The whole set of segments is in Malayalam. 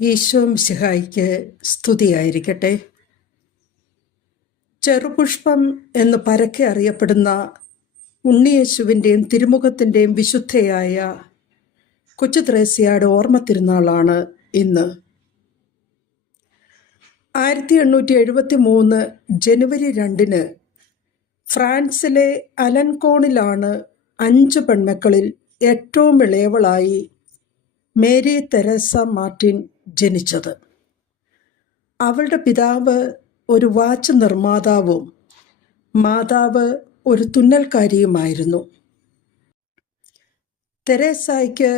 ഈശോ മിശിഹായ്ക്ക് സ്തുതിയായിരിക്കട്ടെ. ചെറുപുഷ്പം എന്ന് പരക്കെ അറിയപ്പെടുന്ന ഉണ്ണിയേശുവിൻ്റെയും തിരുമുഖത്തിൻ്റെയും വിശുദ്ധയായ കൊച്ചു ത്രേസ്യയുടെ ഓർമ്മ തിരുനാളാണ് ഇന്ന്. 1873 ജനുവരി 2 ഫ്രാൻസിലെ അലൻകോണിലാണ് 5 പെൺമക്കളിൽ ഏറ്റവും ഇളയവളായി മേരി തെരേസ മാർട്ടിൻ ജനിച്ചത്. അവളുടെ പിതാവ് ഒരു വാച്ച് നിർമ്മാതാവും മാതാവ് ഒരു തുന്നൽക്കാരിയുമായിരുന്നു. തെരേസായ്ക്ക്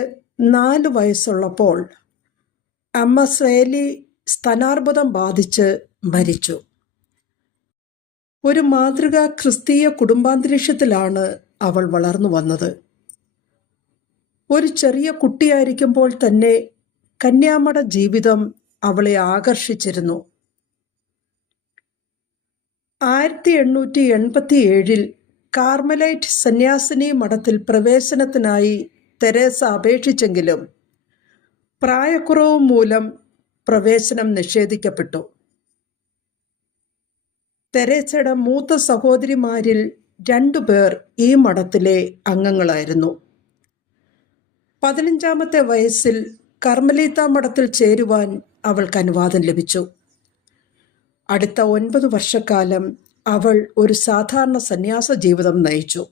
4 വയസ്സുള്ളപ്പോൾ അമ്മ ശ്രേലി സ്തനാർബുദം ബാധിച്ച് മരിച്ചു. ഒരു മാതൃകാ ക്രിസ്തീയ കുടുംബാന്തരീക്ഷത്തിലാണ് അവൾ വളർന്നു വന്നത്. ഒരു ചെറിയ കുട്ടിയായിരിക്കുമ്പോൾ തന്നെ കന്യാമഠ ജീവിതം അവളെ ആകർഷിച്ചിരുന്നു. 1887 കാർമലൈറ്റ് സന്യാസിനി മഠത്തിൽ പ്രവേശനത്തിനായി തെരേസ അപേക്ഷിച്ചെങ്കിലും പ്രായക്കുറവ് മൂലം പ്രവേശനം നിഷേധിക്കപ്പെട്ടു. തെരേസയുടെ മൂത്ത സഹോദരിമാരിൽ 2 പേർ ഈ മഠത്തിലെ അംഗങ്ങളായിരുന്നു. 15-ാമത്തെ വയസ്സിൽ കർമ്മലീത്ത മഠത്തിൽ ചേരുവാൻ അവൾക്ക് അനുവാദം ലഭിച്ചു. അടുത്ത 9 വർഷക്കാലം അവൾ ഒരു സാധാരണ സന്യാസ ജീവിതം നയിച്ചു.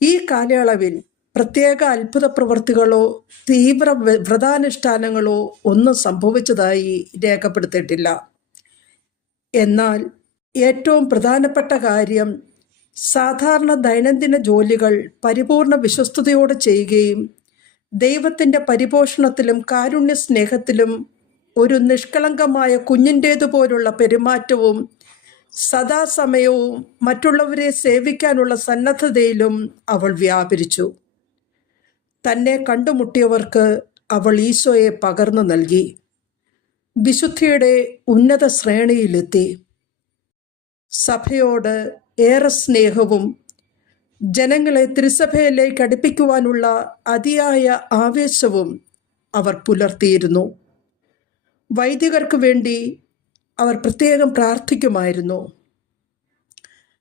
ഈ കാലയളവിൽ പ്രത്യേക അത്ഭുത പ്രവൃത്തികളോ തീവ്ര വ്രതാനുഷ്ഠാനങ്ങളോ ഒന്നും സംഭവിച്ചതായി രേഖപ്പെടുത്തിയിട്ടില്ല. എന്നാൽ ഏറ്റവും പ്രധാനപ്പെട്ട കാര്യം സാധാരണ ദൈനംദിന ജോലികൾ പരിപൂർണ വിശ്വസ്തയോടെ ചെയ്യുകയും ദൈവത്തിൻ്റെ പരിപോഷണത്തിലും കാരുണ്യ സ്നേഹത്തിലും ഒരു നിഷ്കളങ്കമായ കുഞ്ഞിൻ്റേതുപോലുള്ള പെരുമാറ്റവും സദാസമയവും മറ്റുള്ളവരെ സേവിക്കാനുള്ള സന്നദ്ധതയിലും അവൾ വ്യാപരിച്ചു. തന്നെ കണ്ടുമുട്ടിയവർക്ക് അവൾ ഈശോയെ പകർന്നു നൽകി. വിശുദ്ധിയുടെ ഉന്നത ശ്രേണിയിലെത്തി. സഭയോട് ഏറെ സ്നേഹവും ജനങ്ങളെ തിരുസഭയിലേക്ക് അടുപ്പിക്കുവാനുള്ള അതിയായ ആവേശവും അവർ പുലർത്തിയിരുന്നു. വൈദികർക്ക് വേണ്ടി അവർ പ്രത്യേകം പ്രാർത്ഥിക്കുമായിരുന്നു.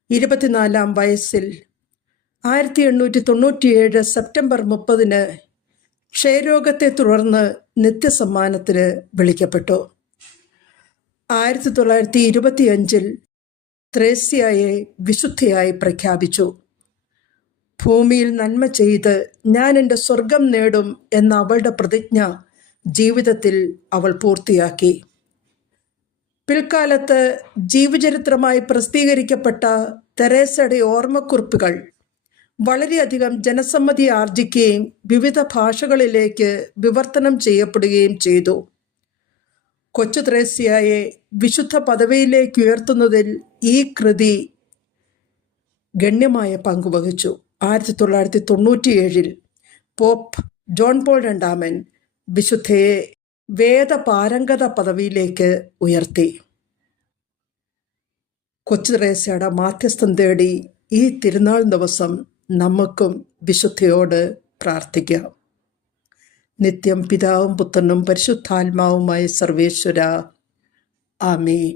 24-ാം വയസ്സിൽ 1897 സെപ്റ്റംബർ 30 ക്ഷയരോഗത്തെ തുടർന്ന് നിത്യസമ്മാനത്തിന് വിളിക്കപ്പെട്ടു. 1925 ത്രേസ്യയെ വിശുദ്ധയായി പ്രഖ്യാപിച്ചു. ഭൂമിയിൽ നന്മ ചെയ്ത് ഞാൻ എൻ്റെ സ്വർഗം നേടും എന്ന അവളുടെ പ്രതിജ്ഞ ജീവിതത്തിൽ അവൾ പൂർത്തിയാക്കി. പിൽക്കാലത്ത് ജീവചരിത്രമായി പ്രസിദ്ധീകരിക്കപ്പെട്ട തെരേസയുടെ ഓർമ്മക്കുറിപ്പുകൾ വളരെയധികം ജനസമ്മതി ആർജിക്കുകയും വിവിധ ഭാഷകളിലേക്ക് വിവർത്തനം ചെയ്യപ്പെടുകയും ചെയ്തു. കൊച്ചു ത്രേസ്യയെ വിശുദ്ധ പദവിയിലേക്ക് ഉയർത്തുന്നതിൽ ഈ കൃതി ഗണ്യമായ പങ്കുവഹിച്ചു. 1997 പോപ്പ് ജോൺ പോൾ 2 വിശുദ്ധയെ വേദപാരംഗത പദവിയിലേക്ക് ഉയർത്തി. കൊച്ചു ത്രേസ്യയുടെ മാധ്യസ്ഥം തേടി ഈ തിരുനാൾ ദിവസം നമുക്കും വിശുദ്ധയോട് പ്രാർത്ഥിക്കാം. നിത്യം പിതാവും പുത്രനും പരിശുദ്ധാത്മാവുമായ സർവേശ്വര. ആമേൻ.